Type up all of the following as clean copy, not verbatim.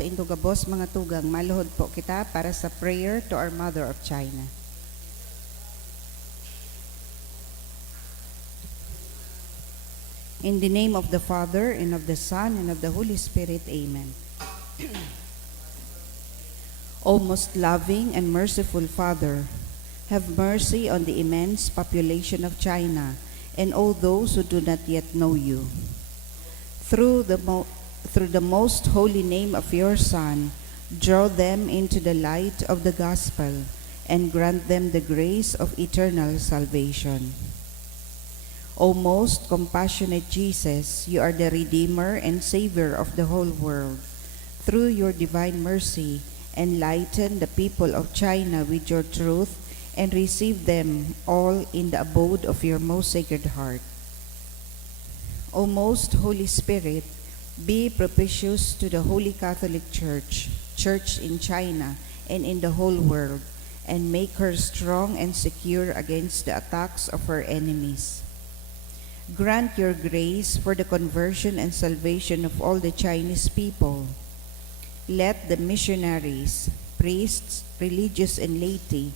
sa indugabos mga tugang, maluhod po kita para sa prayer to our Mother of China. In the name of the Father, and of the Son, and of the Holy Spirit, Amen. O most loving and merciful Father, have mercy on the immense population of China and all those who do not yet know you. Through the most holy name of your Son, draw them into the light of the gospel and grant them the grace of eternal salvation. O most compassionate Jesus, you are the Redeemer and Savior of the whole world. Through your divine mercy, enlighten the people of China with your truth and receive them all in the abode of your most sacred heart. O most Holy Spirit, be propitious to the Holy Catholic Church in China, and in the whole world, and make her strong and secure against the attacks of her enemies. Grant your grace for the conversion and salvation of all the Chinese people. Let the missionaries, priests, religious, and laity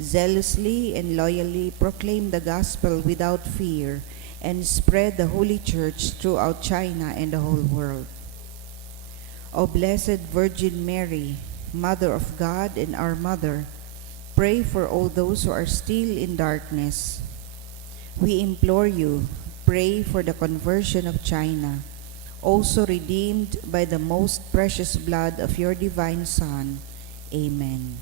zealously and loyally proclaim the gospel without fear and spread the Holy Church throughout China and the whole world. O Blessed Virgin Mary, Mother of God and our Mother, pray for all those who are still in darkness. We implore you, pray for the conversion of China, also redeemed by the most precious blood of your divine Son. Amen.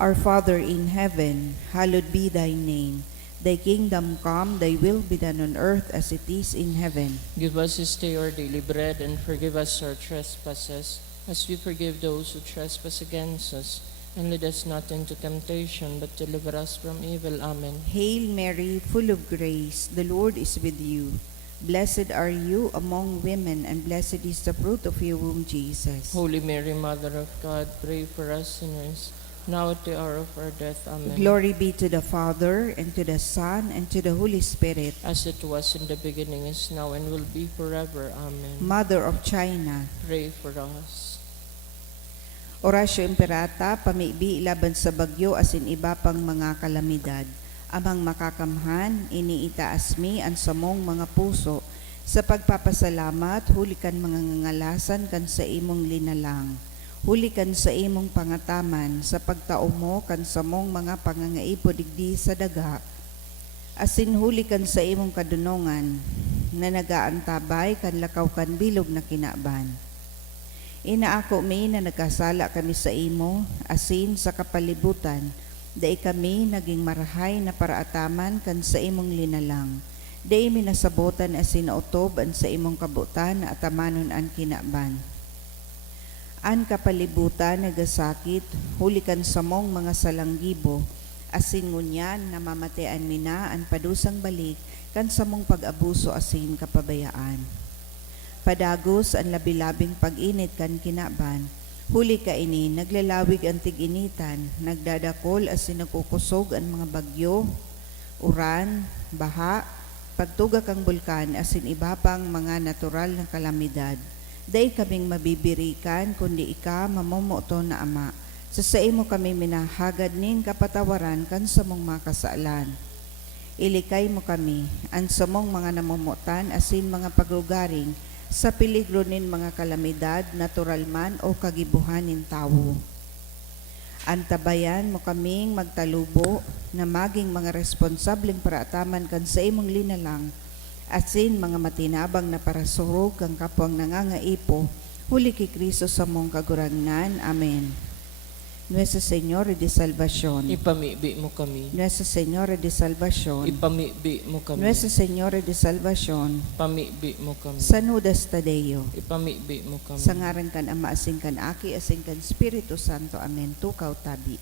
Our Father in heaven, hallowed be thy name. Thy kingdom come, thy will be done on earth as it is in heaven. Give us this day our daily bread, and forgive us our trespasses, as we forgive those who trespass against us. And lead us not into temptation, but deliver us from evil. Amen. Hail Mary, full of grace, the Lord is with you. Blessed are you among women, and blessed is the fruit of your womb, Jesus. Holy Mary, Mother of God, pray for us sinners, now at the hour of our death. Amen. Glory be to the Father, and to the Son, and to the Holy Spirit. As it was in the beginning, is now, and will be forever. Amen. Mother of China, Pray for us. Orasyo Imperata, pamibi laban sa bagyo asin iba pang mga kalamidad. Amang makakamhan, iniitaas mi ang samong mga puso. Sa pagpapasalamat, hulikan mga ngangalasan kan sa imong linalang. Hulikan sa imong pangataman, sa pagtao mo kan samong mga pangangaipo digdi sa daga. Asin hulikan sa imong kadunongan, na nagaantabay kan lakaw kan bilog na kinaban. Inaako mi na nagkasala kami sa imo, asin sa kapalibutan, dai kami naging marahay na paraataman kan sa imong linalang. Dai mi nasabotan asin nautob an sa imong kabutan at atamanon an kinaban. An kapalibutan nagasakit, hulikan sa mong mga salanggibo, asin ngunyan na mamatean mi na an padusang balik kan sa mong pag-abuso asin kapabayaan. Padagos ang labilabing pag-init kan kinaban, huli ka ini, naglalawig ang tig-initan, nagdadakol asin nagkukusog ang mga bagyo, uran, baha, pagtugak ang bulkan asin iba pang mga natural na kalamidad. Dai kaming mabibirikan kundi ika mamomoto na Ama. Sa imo kami minahagad ning kapatawaran kan sa mong makasaalan. Ilikay mo kami, ang samong mga namomotan asin mga paglugaring, sa peligro nin mga kalamidad, natural man o kagibuhanin tawo. Antabayan mo kaming magtalubo na maging mga responsableng paraataman kan sa imong linalang, asin mga matinabang na parasurog kang kapwang nangangaipo, huli kay Kristo sa mong kagurangnan. Amen. Nuestra Señora de Salvación. Ipamibi mo kami. Nuestra Señora de Salvación. Ipamibi mo kami. Nuestra Señora de Salvación. Ipamibi mo kami. San Judas Tadeo. Ipamibi mo kami. Sa ngaran kan Ama, asin kan Aki, asin kan Espiritu Santo. Amen. Tukaw tabi.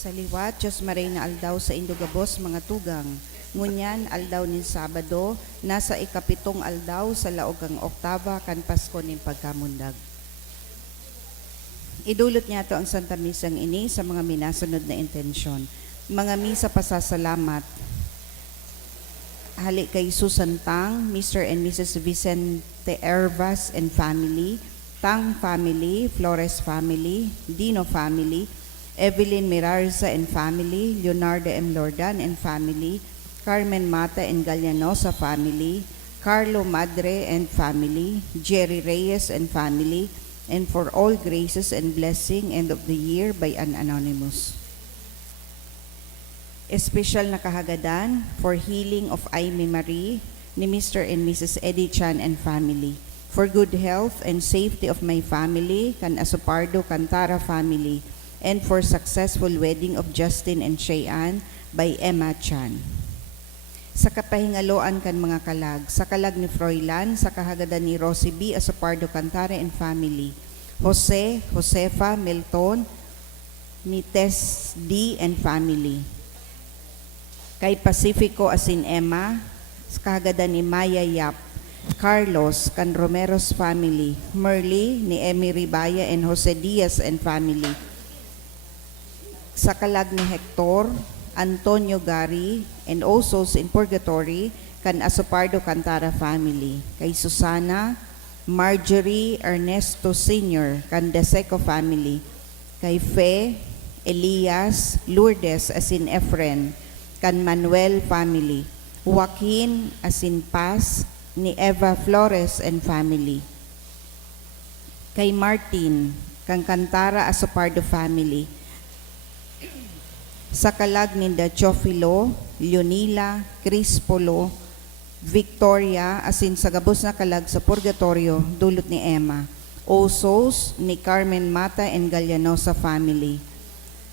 Sa liwat, Diyos maray na aldaw sa Indogabos mga tugang. Ngunyan, aldaw nin Sabado, nasa ikapitong aldaw sa laogang Oktaba kan Pasko nin pagkamundag. Idulot niya to ang Santa Misang ini sa mga minasunod na intensyon. Mga misa pasasalamat. Halik kay Susan Tang, Mr. and Mrs. Vicente Ervas and family, Tang family, Flores family, Dino family, Evelyn Mirarza and family, Leonardo M. Lordan and family, Carmen Mata and Galianosa family, Carlo Madre and family, Jerry Reyes and family, and for all graces and blessing end of the year by an anonymous. Espesyal na kahagadan for healing of Aimee Marie ni Mr. and Mrs. Eddie Chan and family, for good health and safety of my family, kan Asupardo Cantara family, and for successful wedding of Justin and Cheyanne by Emma Chan. Sa kapahingaloan kan mga kalag, sa kalag ni Froilan, sa kahagadan ni Rosie B. Asupardo Cantara and family, Jose, Josefa, Milton, ni Tess D. and family. Kay Pacifico asin Emma, sa kahagadan ni Maya Yap, Carlos, kan Romero's family, Merly, ni Emmy Ribaya and Jose Diaz and family. Sa kalag ni Hector, Antonio Gary, and also in Purgatory, kan Asupardo Cantara family. Kay Susana, Marjorie Ernesto Sr., kan Deseco family. Kay Fe, Elias, Lourdes, asin Efren, kan Manuel family. Joaquin, asin Paz, ni Eva Flores and family. Kay Martin, kan Cantara Asupardo family. Sa kalag ni Chofilo, Leonila, Crispolo, Victoria, asin sa gabos na kalag sa Purgatorio, dulot ni Emma. Osos, ni Carmen Mata and Galianosa family.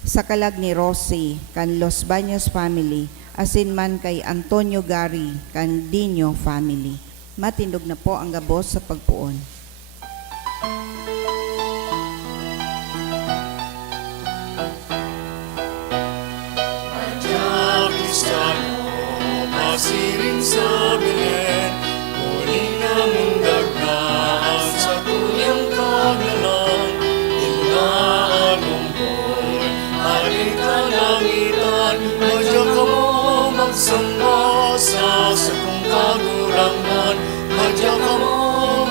Sa kalag ni Rosie, kan Los Baños family, asin man kay Antonio Gary, kan Dino family. Matindog na po ang gabos sa pagpuon. Masiring sa bilen, muling na mundagnan sa tuyang kaglalang, inaanungkol, halika langitan, madya ka mo magsamba sa sakong kagurangan, madya ka mo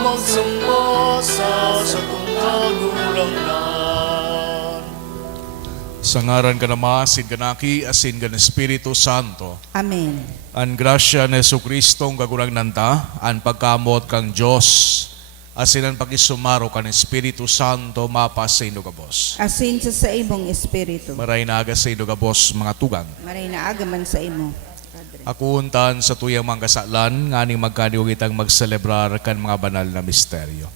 magsamba sa sakong kagurangan. Sa ngaran ka na asin ganaki, asin gan Espiritu Santo. Amen. An grasya ni Jesucristo ang kagurang nanta, an pagkamot kang Diyos, asin ang pakisumaro kan Espiritu Santo mapa sa Indogabos. Asin sa imong espiritu. Maray na aga sa Indogabos mga tugang. Maray na agaman sa imo. Padre. Ako untan sa tuyang mga kasalan, nganing magkaniwagitang magselebrar kan mga banal na misteryo.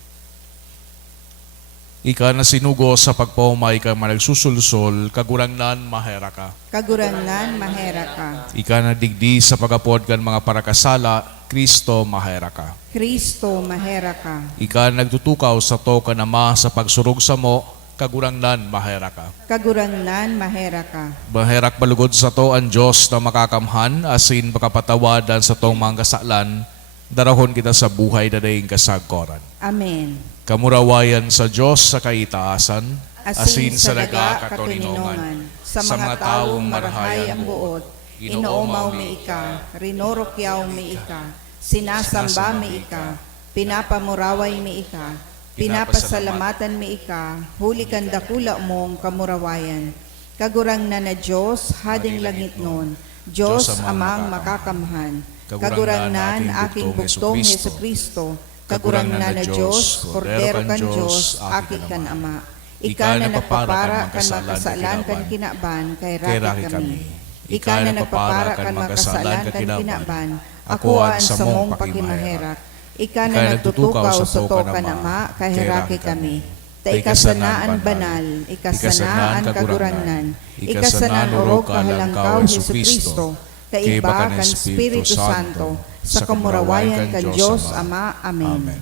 Ika na sinugo sa pagpaumay ka managsusulsol, kagurangnan mahera ka. Kagurangnan mahera ka. Ika na digdi sa pagapod kan mga parakasala, Kristo mahera ka. Kristo mahera ka. Ika nagtutukaw sa to ka nama sa pagsurog sa mo, kagurangnan mahera ka. Kagurangnan mahera ka. Maherak balugod sa to ang Diyos na makakamhan, asin makapatawadan sa tong mga kasalan, darahon kita sa buhay na daing kasagkoran. Amen. Kamurawayan sa Diyos sa kaitaasan, Asin sa daga katuninongan, sa mga taong marhay ang buot, inoomaw mi ika, rinorokyaw mi ika, sinasamba mi ika, pinapamuraway mi ika, pinapasalamatan mi ika, huli kan dakula mong kamurawayan. Kagurang na Diyos, hading langit nun, Diyos amang makakamhan, kagurang nan aking bugtong Jesucristo, kagurang na Diyos, kordero kan Diyos, aki kan Ama. Ika na nagpapara kan makasalan kan kinaban, kay raki kami. Ika na nagpapara kan makasalan kan kinaban, akuan sa mong pakimaherak. Ika na nagtutukaw sa to kan Ama, kay raki kami. Ta ikasanaan banal, ikasanaan kagurangnan, ikasanaan orok kahalangkaw Jesucristo, kaiba kan Espiritu Santo, sa kamurawayan kan Diyos Ama. Amen.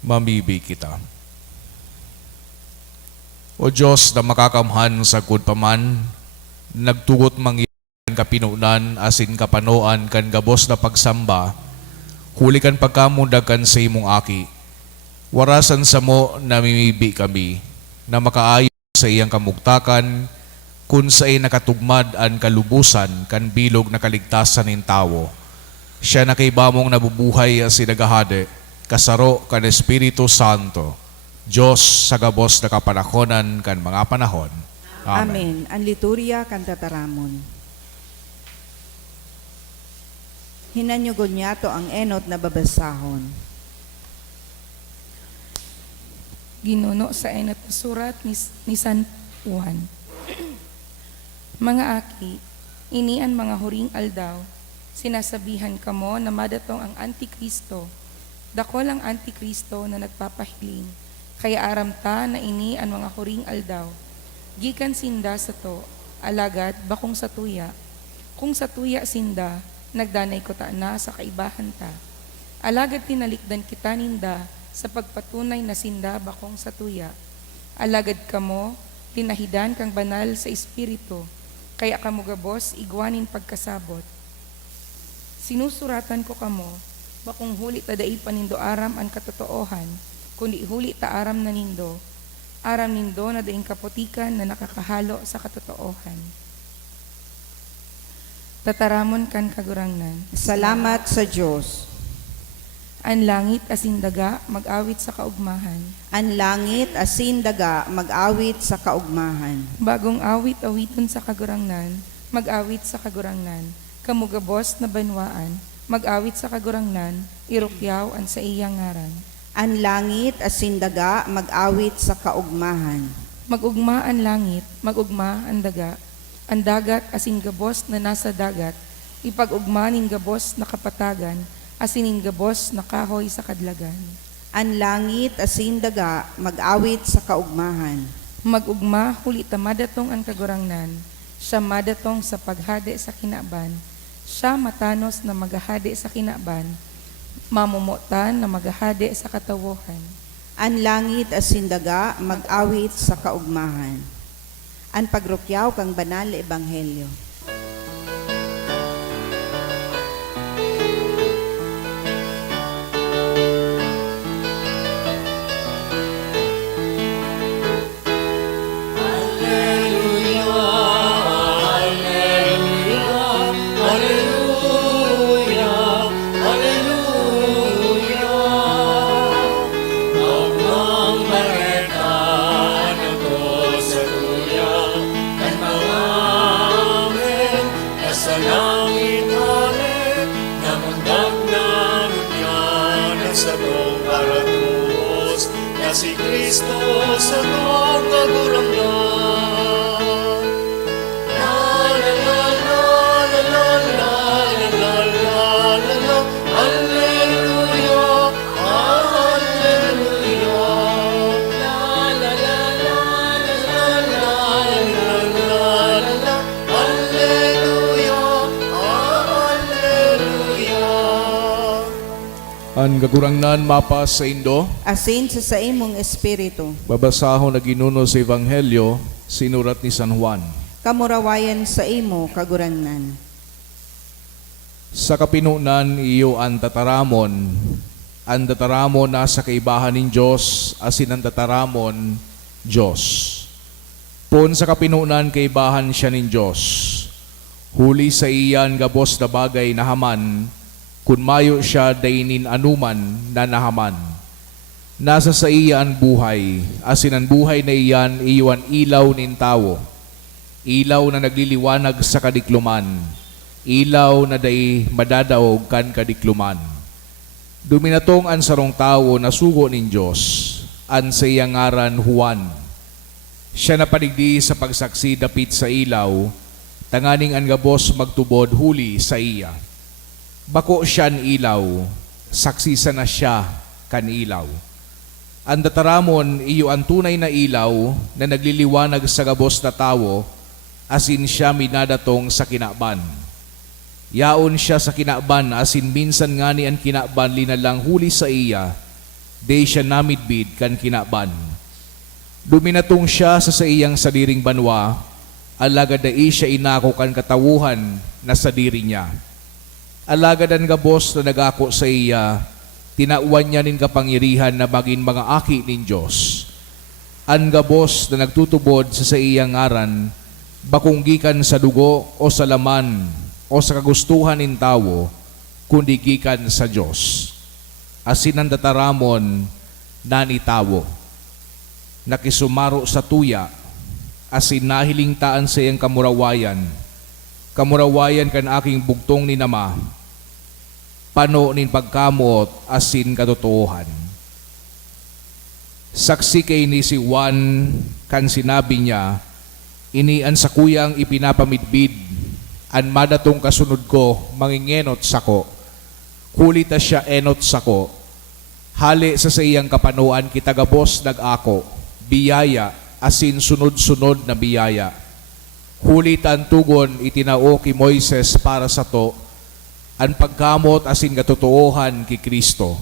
Mamibig kita. O Diyos na makakamhan sa kudpaman, nagtugot mangyan kapinunan asin kapanoan kan gabos na pagsamba, huli kan pagkamundagan sa imong aki. Warasan sa mo namimibi kami, na makaayo sa iyang kamugtakan, kung sa nakatugmad ang kalubusan kan bilog na kaligtasan ng tawo. Siya na kay bamong nabubuhay as sinagahade, kasaro kan Espiritu Santo, Diyos sa gabos na kapanahonan kan mga panahon. Amen. Ang liturya kan tataramon. Hinanyugon niya to ang enot na babasahon. Ginuno sa enot na surat ni San Juan. Mga aki, inian mga huring aldaw, sinasabihan kamo na madatong ang Antikristo. Dakol ang Antikristo na nagpapahiling, kaya aramta na ini ang mga huring aldaw. Gikan sinda sa to, alagad bakong sa tuya. Kung sa tuya sinda, nagdanay ko ta na sa kaibahan ta. Alagad tinalikdan kita ninda, sa pagpatunay na sinda bakong sa tuya. Alagad kamo, tinahidan kang banal sa Espiritu, kaya kamo gabos igwanin pagkasabot. Sinusuratan ko kamo, bakong huli ta dai panindo aram an katotoohan, kundi huli ta aram na nindo, aram nindo na daing kaputikan na nakakahalo sa katotoohan. Tataramon kan kagurangnan. Salamat sa Diyos. An langit asin daga mag-awit sa kaugmahan. Ang langit asin daga mag-awit sa kaugmahan. Bagong awit-awiton sa kagurangnan, mag-awit sa kagurangnan. Kamugabos na banwaan, mag-awit sa kagurangnan, irukyaw an sa iyang ngaran. Ang langit asin daga mag-awit sa kaugmahan. Mag-ugma ang langit, mag-ugma ang daga. Ang dagat asin gabos na nasa dagat, ipag-ugma ning gabos na kapatagan, asinin gabos na kahoy sa kadlagan. Ang langit asin daga mag-awit sa kaugmahan. Mag-ugma huli ta madatong ang kagurangnan, siya madatong sa paghade sa kinaban, siya matanos na maghahade sa kinaban, mamumutan na maghahade sa katawohan. Ang langit asin daga mag-awit sa kaugmahan. Ang pagrukyaw kang banal na ebanghelyo. Si Kristo sa buong kagurangnan. La la la la la la la la la la la. Alleluia, alleluia. La la la la la la la la la. Alleluia, alleluia. Ang gagurangnan mapas sa Indo, Asin sa imong espiritu. babasahon na ginuno sa Ebanghelyo, sinurat ni San Juan. Kamurawayan sa imo kagurangnan. Sa kapinunan iyo ang tataramon nasa kaibahan ng Diyos, asin ang tataramon, Diyos. Pon sa kapinunan kaibahan siya ng Diyos. Huli sa iyan gabos na bagay na haman, kun mayo siya dainin anuman na nahaman. Nasa sa iya ang buhay, asin ang buhay na iyan iyon ilaw nin tao. Ilaw na nagliliwanag sa kadikluman. Ilaw na day madadaog kan kadikluman. Duminatong ang sarong tao na sugo nin Diyos, an sa iyang ngaran Juan. Siya napadigdi sa pagsaksi dapit sa ilaw, tanganing ang gabos magtubod huli sa iya. Bako siyan ilaw, saksisa na siya kan ilaw. Ang dataramon iyo ang tunay na ilaw na nagliliwanag sa gabos na tao, asin siya minadatong sa kinaban. Yaon siya sa kinaban, asin minsan nga ni ang kinaban linalang huli sa iya, day siya namidbid kan kinaban. Duminatong siya sa iyang sadiring banwa, alagad da siya inako kan katawuhan na sa diri niya. Alagadan gabos na nagako sa iya, tinauan niya nin kapangyarihan na maging mga aki nin Diyos. An gabos na nagtutubod sa iyang ngaran, bakong gikan sa dugo o sa laman o sa kagustuhan nin tawo, kundi gikan sa Diyos. Asin ang dataramon na ni tawo, nakisumaro sa tuya, asin nahiling taan sa iyang kamurawayan, kamurawayan kan aking bugtong ni nama, pano nin pagkamot asin katotohan. Saksi kay ni si Juan kan sinabi niya, inian sa kuyang ipinapamidbid, an madatong kasunod ko, mangingenot sako, kulita siya enot sako, hali sa iyang kapanuan kitagabos nag-ako, biyaya, asin sunod-sunod na biyaya. Hulitan tugon itinao ki Moises para sa to, an pagkamot asin katotoohan ki Kristo.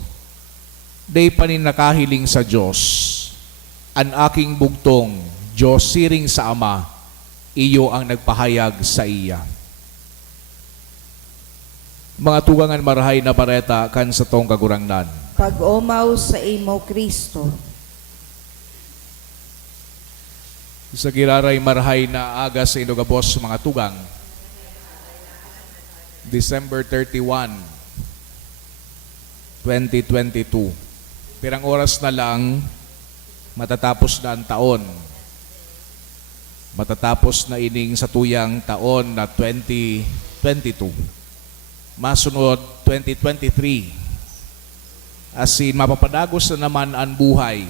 Day panin nakahiling sa Diyos, an aking bugtong, Diyos siring sa Ama, iyo ang nagpahayag sa iya. Mga tugangan marahay na pareta kan sa tong kagurangnan. Pag-umaw sa imo Kristo. Sa giraray marahay na aga sa inugabos mga tugang. December 31, 2022. Pirang oras na lang matatapos na ang taon. Matatapos na ining sa tuyang taon na 2022. Masunod 2023. Asin mapapadagos na naman ang buhay.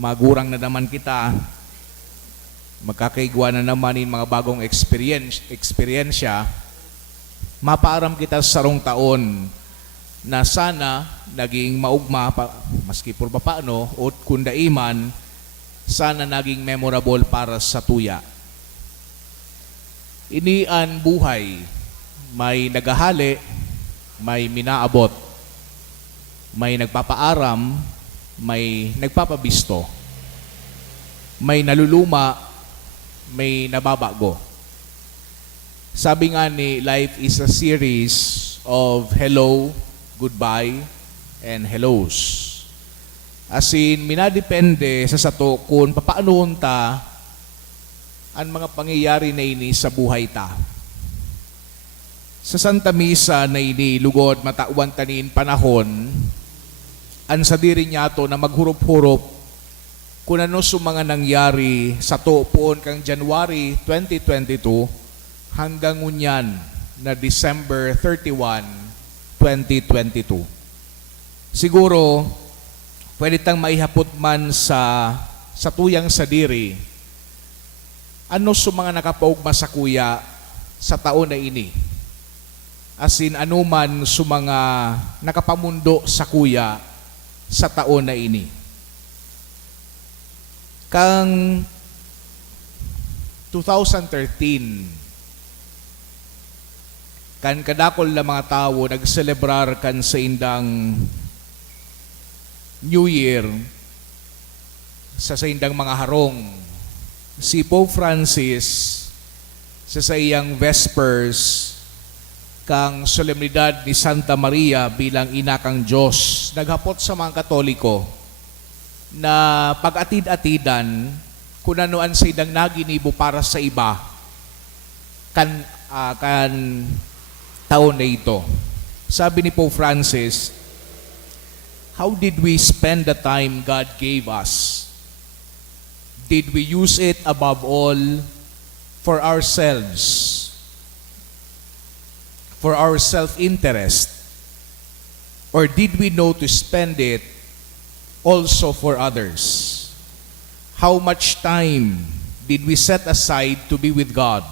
Magurang na naman kita. Magkakaigwa na naman in mga bagong eksperyensya. Mapaaram kita sa sarong taon na sana naging maugma maski por paano o kunda iman, sana naging memorable para sa tuya. Inian buhay, may nagahali, may minaabot, may nagpapaaram, may nagpapabisto, may naluluma, may nababago. Sabi nga ni, life is a series of hello, goodbye, and hellos. As in, minadepende sa sato kung papaanoon ta ang mga pangyayari na ini sa buhay ta. Sa Santa Misa na ini, lugod matauan tanin panahon, an sa diri niya to na maghurup-hurup kung ano sa mga nangyari sa to poon kang January 2022 hanggang ngunyan na December 31, 2022. Siguro, pwede tang maihapot man sa tuyang sadiri, ano sa mga nakapaugma sa kuya sa taon na ini? As in, ano man sa mga nakapamundo sa kuya sa taon na ini. Kang 2013, kan kadakol na mga tao nagselebrar kan sa indang New Year sa indang mga harong. Si Pope Francis sa iyang Vespers kang solemnidad ni Santa Maria bilang ina kang Diyos, naghapot sa mga Katoliko na pag-atid-atidan kung anoan sa indang naginibo para sa iba kan taon na ito. Sabi ni Pope Francis, how did we spend the time God gave us? Did we use it above all for ourselves, for our self-interest? Or did we know to spend it also for others? How much time did we set aside to be with God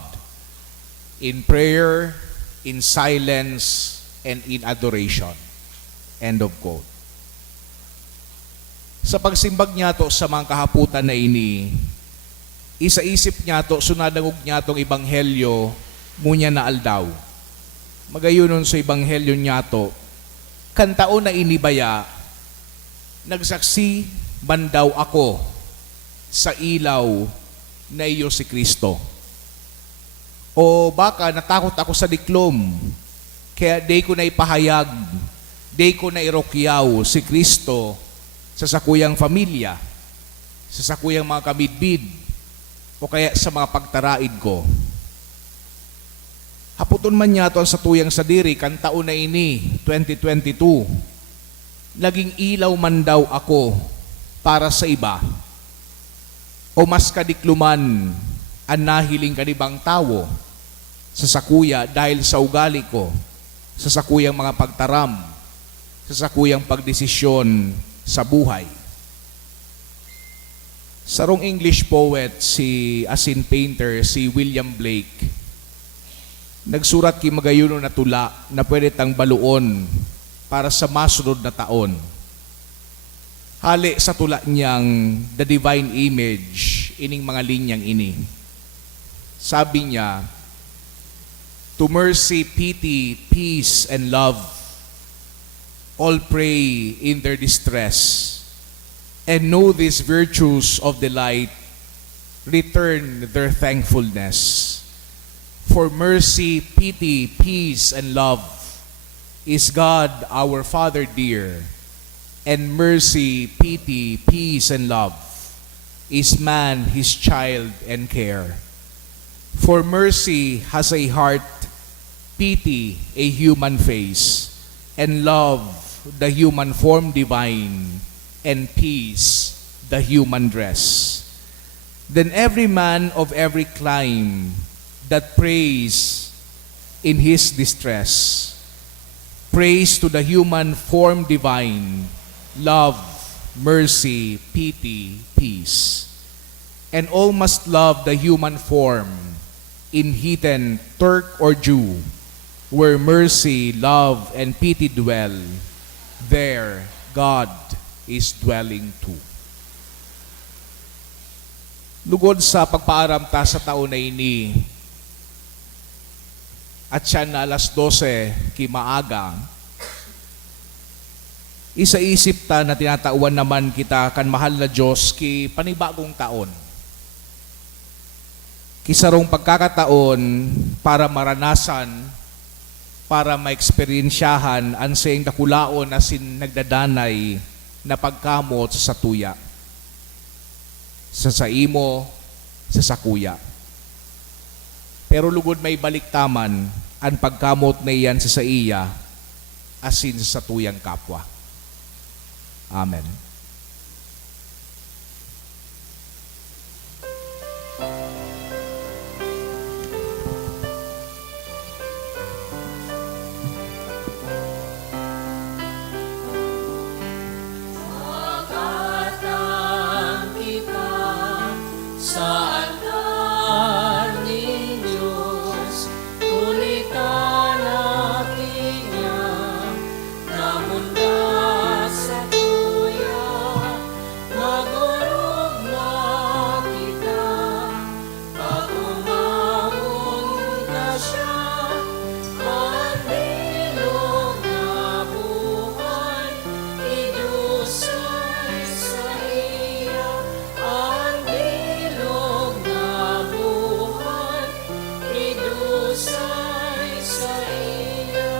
in prayer, in silence, and in adoration? End of quote. Sa pagsimbag niya to sa mga kahaputan na ini, isa-isip niya to, sunadangog niya tong ibanghelyo, ngunya na aldaw. Magayunon sa ibanghelyo niya to, kantaon na inibaya, nagsaksi man daw ako sa ilaw na iyo si Kristo. O baka natakot ako sa diklom, kaya di ko na ipahayag, di ko na irokyaw si Kristo sa sakuyang pamilya, sa sakuyang mga kamidbid, o kaya sa mga pagtaraid ko. Haputon man niya ito sa tuyang sadiri, kan taon na ini, 2022, naging ilaw man daw ako para sa iba, o mas kadikluman ang nahiling kanibang tao sa sakuya dahil sa ugali ko, sa sakuyang mga pagtaram, sa sakuyang pagdesisyon sa buhay. Sarong English poet, asin painter, si William Blake, nagsurat kay magayuno na tula na pwede tang baluon para sa masunod na taon. Hali sa tula niyang The Divine Image, ining mga linyang ini. Sabi niya, to mercy, pity, peace, and love, all pray in their distress, and know these virtues of delight, return their thankfulness. For mercy, pity, peace, and love is God our Father dear, and mercy, pity, peace, and love is man his child and care. For mercy has a heart, pity a human face, and love the human form divine, and peace the human dress. Then every man of every clime that prays in his distress, praise to the human form divine, love, mercy, pity, peace. And all must love the human form, in heathen Turk or Jew, where mercy, love, and pity dwell, there God is dwelling too. Lugod sa pagpaaram ta sa taon na ini, at siya na alas 12 kimaaga, isa-isip ta na tinatauan naman kita kan mahal na Diyos ki panibagong taon. Kisarong pagkakataon para maranasan, para maeksperiensyahan ang sayang dakulaon asin nagdadanay na pagkamot sa tuya, sa saimo, sa sakuya. Pero lugod may baliktaman ang pagkamot na iyan sa iya asin sa tuyang kapwa. Amen. Pagkatang kita sa altar ni Diyos, kulitan natin niya, namunda sa tuya, magurugma kita, pag umahon na siya, ang bilog na buhay, idusay sa iya, ang bilog na buhay, idusay sa iya.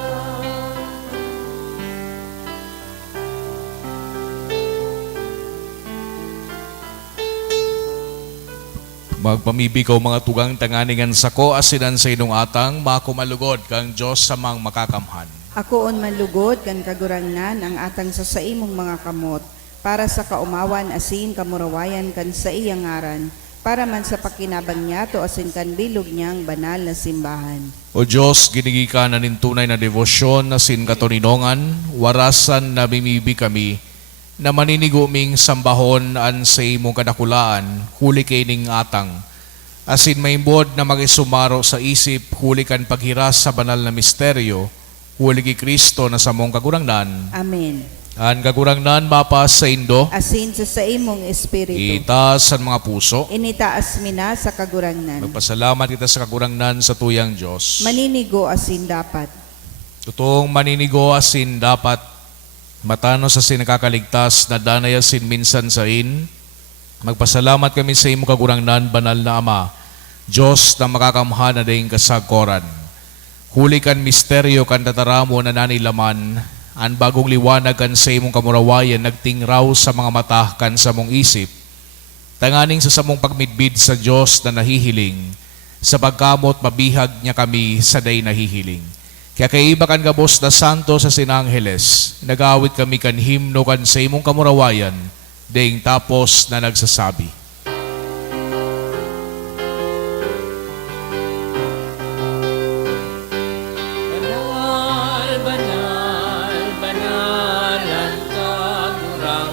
Magpamibikaw mga tugang tanganingan sako asinan sa inong atang makumalugod kang Diyos sa mang makakamhan. Akoon manlugod kan kagurangnan ang atang sa saimong mga kamot, para sa kaumawan asin kamurawayan kan sa iyang ngaran, para man sa pakinabang niya to asin kan bilog niyang banal na simbahan. O Diyos, ginigika na nintunay na devosyon na sin katoninongan, warasan na bimibi kami, na maniniguming sambahon an sa imong kadakulaan, huli kay ning atang. Asin maimbod na magisumaro sa isip, huli kan paghiras sa banal na misteryo, huli kay Kristo na sa mong kagurangnan. Amen. An kagurangnan mapas sa indo, Asin sa imong espiritu. itaas ang mga puso. Initaas mina sa kagurangnan. Magpasalamat kita sa kagurangnan sa tuyang Diyos. Maninigo asin dapat. Totoong maninigo asin dapat matano sa sinakakaligtas na danay asin minsan sa in. Magpasalamat kami sa imo kagurangnan, banal na Ama, Diyos na makakamhan na ding kasagkoran. Huli kan misteryo kan tataramo na nanilaman, ang bagong liwanag kan sa imong kamurawayan nagtingraw sa mga mata kan sa mong isip, tanganing sa samong pagmidbid sa Diyos na nahihiling, sa pagkamot mabihag niya kami sa day nahihiling. Kaya kaiba kan gabos na santo sa sinangheles, nag-awit kami kan himno kan sa imong kamurawayan, ding tapos na nagsasabi. Banal, banal, banal ang kagurangan.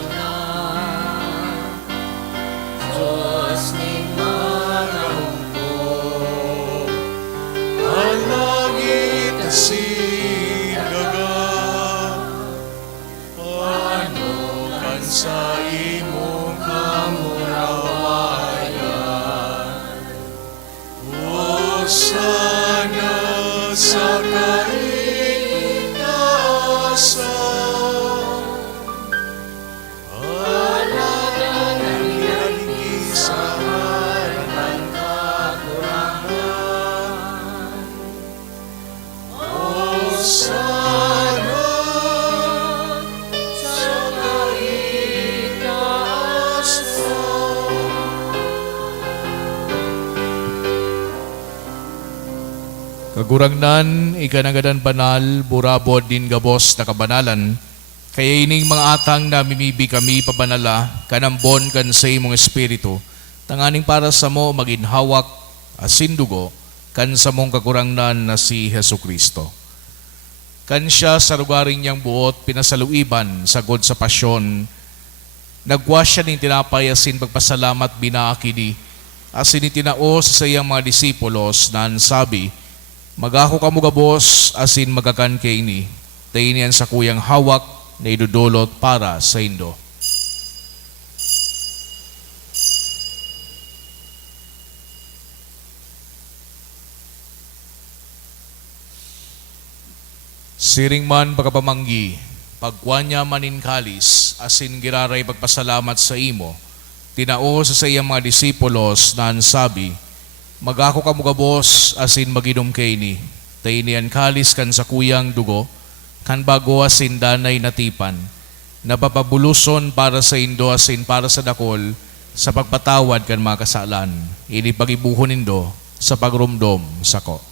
Diyos ning mga hukbo. Ang langit at sinaga, ano kan sa imong kamurawayan. O sana sa kaitaasan, alaga ng ialingin sa ngalan ng kakurangan. O sana sa kaitaasan. Kagurangnan, ikanagadan banal, burabod din gabos na kabanalan, kaya ining mga atang na mimibi kami pabanala, kanambon kan sa imong espiritu, tanganing para sa mo maginhawak, asindugo, kan sa mong kagurangnan na si Hesu Kristo. Kan siya sa lugaring niyang buot, pinasaluiban, sagod sa pasyon, nagwa siya ning tinapay asin pagpasalamat binaakini, asin itinao sa iyang mga disipulos na ansabi, magako kamo gabos asin magakan kay ini, tainian sa kuyang hawak na idudulot para sa indo. Siring man pagkapamanggi, pagkuanya manin kalis, asin giraray pagpasalamat sa imo, tinao sa iyang mga disipulos na ansabi, magako kamo gabos asin maginom kay ni, tainian kalis kan sa kuyang dugo, kan bago asin danay natipan, napapabuluson para sa indo asin para sa dakol, sa pagpatawad kan mga kasalan, ini pagibuhon nindo sa pagrumdom sako.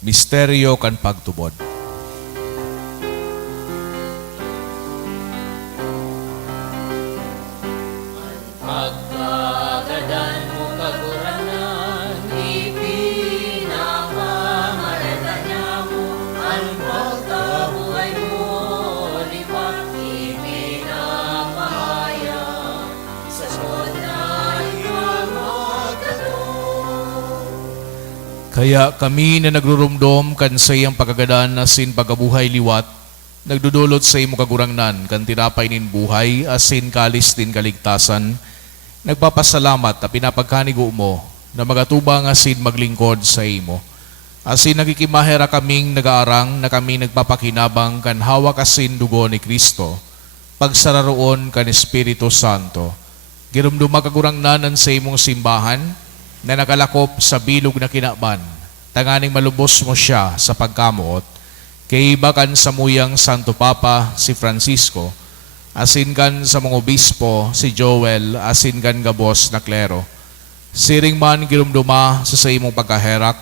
Misteryo kan pagtubod. Pagkagadan mo kagurangan, ipinapamalata niya mo. Ang pagkabuhay mo, lipat ipinapahaya. Sa sunod na ipamagtanong. Kaya kami na nagrurumdom kan sa iyang pagkagadan asin pagkabuhay liwat, nagdudulot sa imo kagurangnan kan tinapay nin buhay asin kalis din kaligtasan, nagpapasalamat at pinapagkanigo mo na magatubang asin maglingkod sa imo. Asin nagkikimahera kaming nagaarang na kami nagpapakinabang kan hawak asin dugo ni Kristo, pagsararoon kan Espiritu Santo. Girumduma kagurangnan sa imong simbahan, na nakalakop sa bilog na kinaban, tanganing malubos mo siya sa pagkamuot, kay ibakan sa muyang Santo Papa si Francisco, asin kan sa mga obispo si Joel, asin kan gabos na klero. Siring man girumduma sa imong pagkaherak,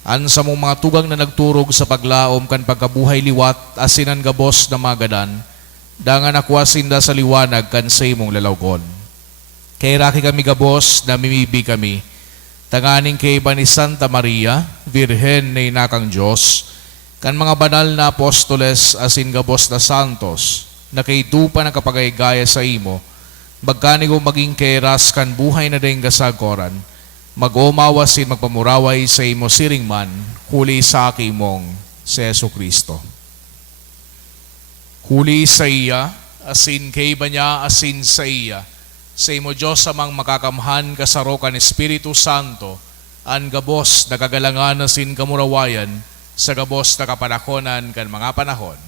an sa mong mga tugang na nagturog sa paglaom kan pagkabuhay liwat, asin ang gabos na magadan, dangan akwasinda sa liwanag kan sa imong lalawgon. Kay raki kami gabos na mimibi kami, tanganing kay iba ni Santa Maria, Virhen na inakang Diyos, kan mga banal na apostoles asin gabos na santos, na kay tupa ng kapagaygaya sa imo, magkanigo maging keras kan buhay na ding kasagkoran, mag-umawasin magpamuraway sa imo siring man, huli sa akimong si Yesu Kristo. Huli sa iya, asin kay iba niya, asin sa iya, sa imo Diyos amang makakamhan kasarokan Espiritu Santo, an gabos nagagalangan asin kamurawayan, sa gabos na kapanahonan kan mga panahon.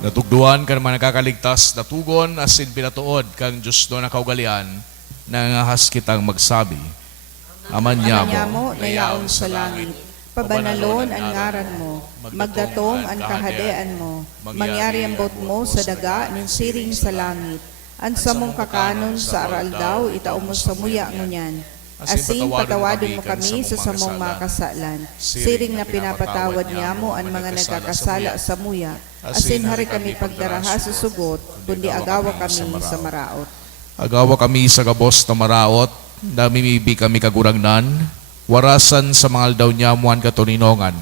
Natugduan kan mga nakakaligtas na tugon asin pinatuod kang Diyos do na kaugalian nangahas kitang magsabi. Aman niya mo, nayaon sa langit, pabanalon ang ngaran mo, magdatong ang kahadean mo, mangyari ang bot mo sa daga nin siring sa langit, ang samong kakanon sa aral daw, itaon mo sa muya ngunyan. Asin patawadon mo kami sa samong mga kasalan, siring na pinapatawad niya mo ang mga nagkakasala sa muya. Asin hari kami pagdaraha sa sugot, kundi agawa kami sa maraot. Agawa kami sa gabos na maraot, namimibi kami kagurangnan, warasan sa mga aldaw niya muan katuninongan.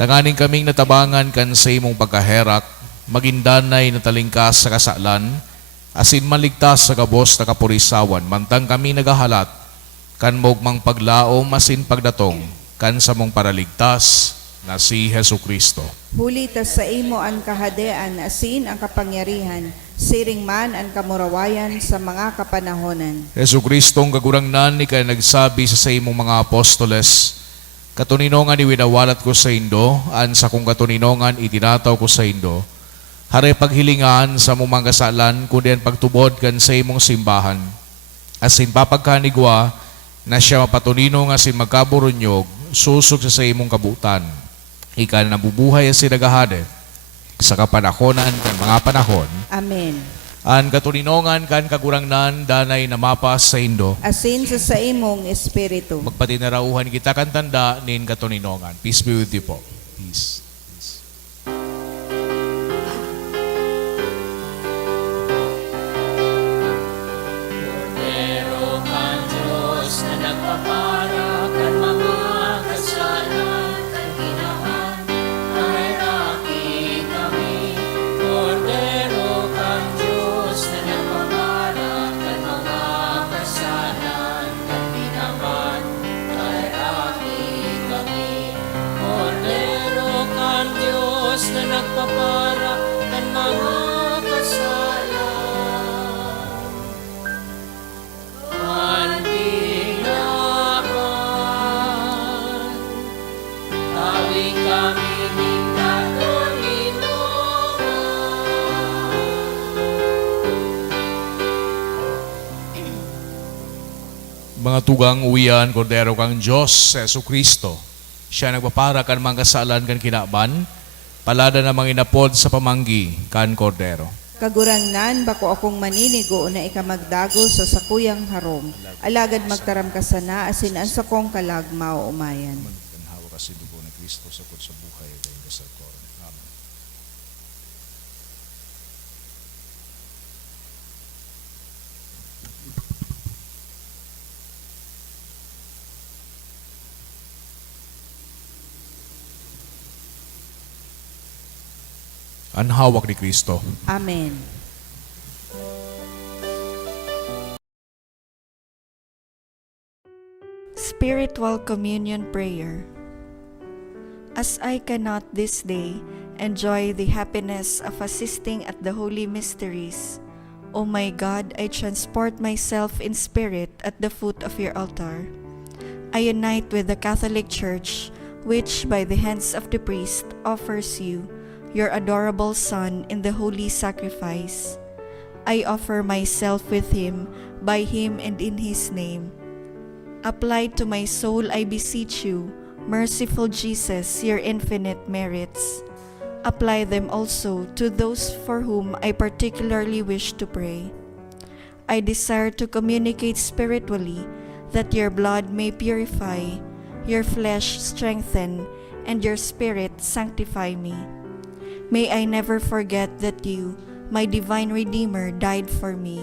Tanganing kaming natabangan kan sa imong pagkaherak, magindanay na talingkas sa kasalan, asin maligtas sa gabos na kapurisawan, mantang kami nagahalat, kan mogmang paglaom asin pagdatong, kan sa mong paraligtas na si Hesu Kristo. Huli tas sa imo ang kahadean, asin ang kapangyarihan, siring man ang kamurawayan sa mga kapanahonan. Hesu Kristo ang kagurangnan, ikay nagsabi sa imong mga apostoles, katuninongan iwinawalat ko sa indo, an sa kong katuninongan itinataw ko sa indo, hare paghilingan sa mong mga kasalan, kundi ang pagtubod kan sa imong simbahan, asin papagkanigwa, na siya mapatuninong asin magkaburunyog, susog sa imong kabutan. Ika na nabubuhay asin nagahade sa kapanahonan kan mga panahon. Amen. An katuninongan kan kagurangnan danay na mapas sa indo. Asin sa imong espiritu. Magpatinarauhan kita kan tanda nin katuninongan. Peace be with you po. Peace. Pero kan Diyos na nagpapara kan mga kasalan kan ginahan ay aki kami. Cordero kan Diyos na nagpapara kan mga kasalan kan ginahan ay aki kami. Cordero kan Diyos na nagpapara kan mga kasalan kan ginahan. Tawi kami ng Mga tugang uwian, kordero kang Diyos, Hesu Kristo. Siya nagpapara kan mga kasalan kan kinaban, palada na mga inapod sa pamanggi kan kordero. Kagurangnan bako akong maninigo na ikamagdago sa sakuyang harom. Alagad magtaram ka sana asin ang sakong kalag mauumayan. Magkanhawa kasi dugo ni Kristo sa buhay dahil sa koron. Amen. Ang hawak ni Kristo. Amen. Spiritual Communion Prayer. As I cannot this day enjoy the happiness of assisting at the holy mysteries, O my God, I transport myself in spirit at the foot of your altar. I unite with the Catholic Church, which by the hands of the priest offers you your adorable Son in the holy sacrifice. I offer myself with him, by him and in his name. Apply to my soul, I beseech you, merciful Jesus, your infinite merits. Apply them also to those for whom I particularly wish to pray. I desire to communicate spiritually that your blood may purify, your flesh strengthen, and your spirit sanctify me. May I never forget that you, my divine Redeemer, died for me.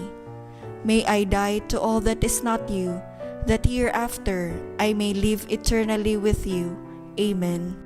May I die to all that is not you, that hereafter I may live eternally with you. Amen.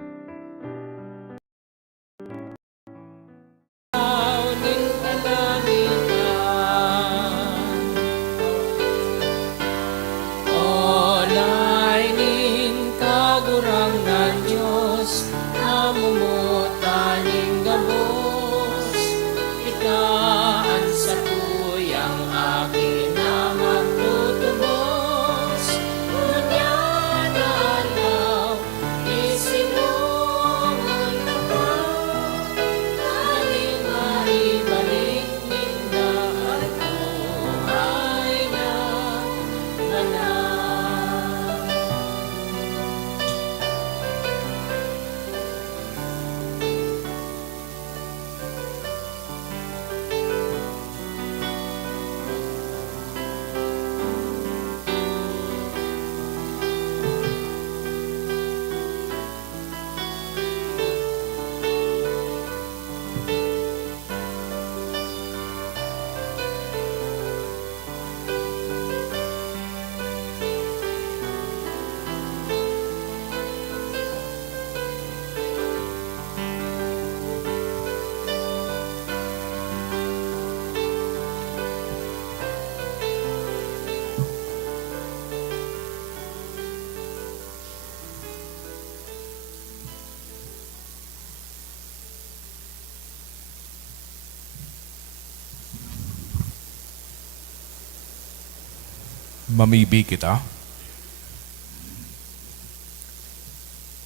Mamibi kita.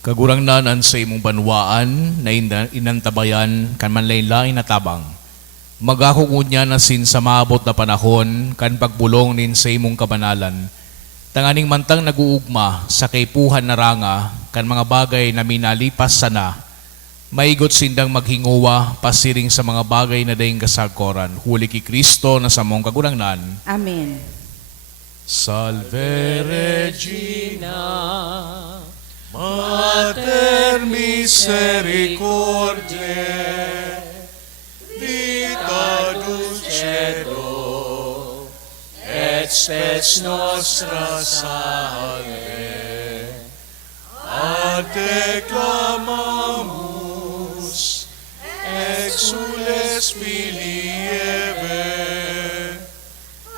Kagurangnanan sa imong banwaan na inantabayan kan manlain-lain na tabang. Magakukunya na sin sa maabot na panahon kan pagbulong nin sa imong kabanalan. Tanganing mantang naguugma sa kaipuhan na ranga kan mga bagay na minalipas sana. Maigot sindang maghinguwa pasiring sa mga bagay na daing kasagkoran. Huli ki Kristo na sa mong kagurangnan. Amen. Salve Regina, Mater Misericordiae, vita dulcedo, et spes nostra salve. Ate clamamus, exules filii Eve,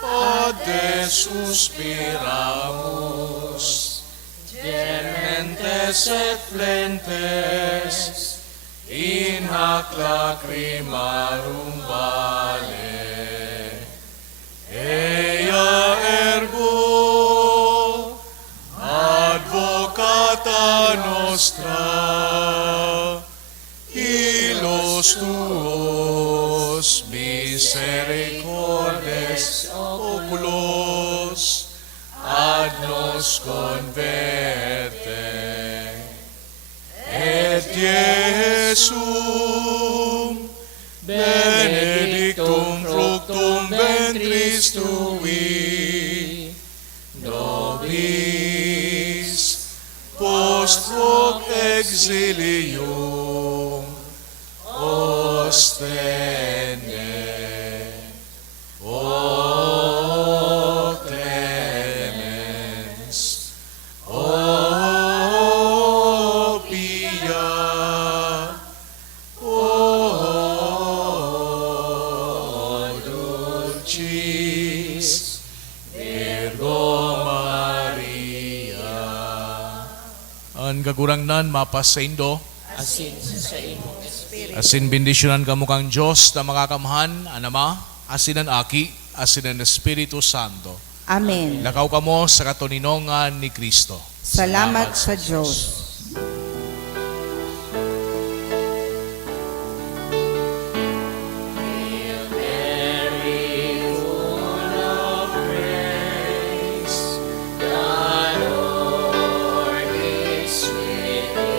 Ade suspiramus, gementes et flentes, in hac lacrimarum vale. Ea ergo, advocata nostra, ilos tuos misericordes oculos ad nos converte. Et Iesum benedictum fructum ventris tui, nobis post hoc exilium ostende. O clemens, o pia, o dulcis Virgo Maria. Ang kagurangnan mapasaindo, Asin sa imong espiritu. asin bendisyonan kamo kang Diyos na makakamhan, anama, asin ang aki, asin ang Espiritu Santo. Amen. Lakaw kamo sa katuninongan ni Kristo. Salamat sa Diyos. Mary, full of grace, the Lord is with you.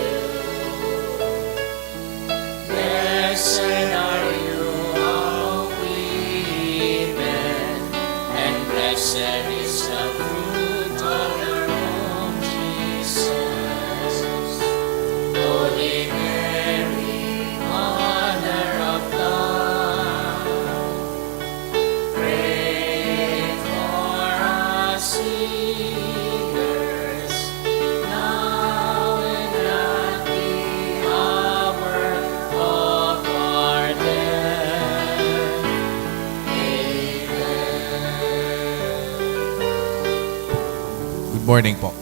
Blessed are you among women, and blessed is the fruit of your womb, Jesus. Holy Mary, Mother of God, pray for us sinners, now and at the hour of our death. Amen. Good morning po.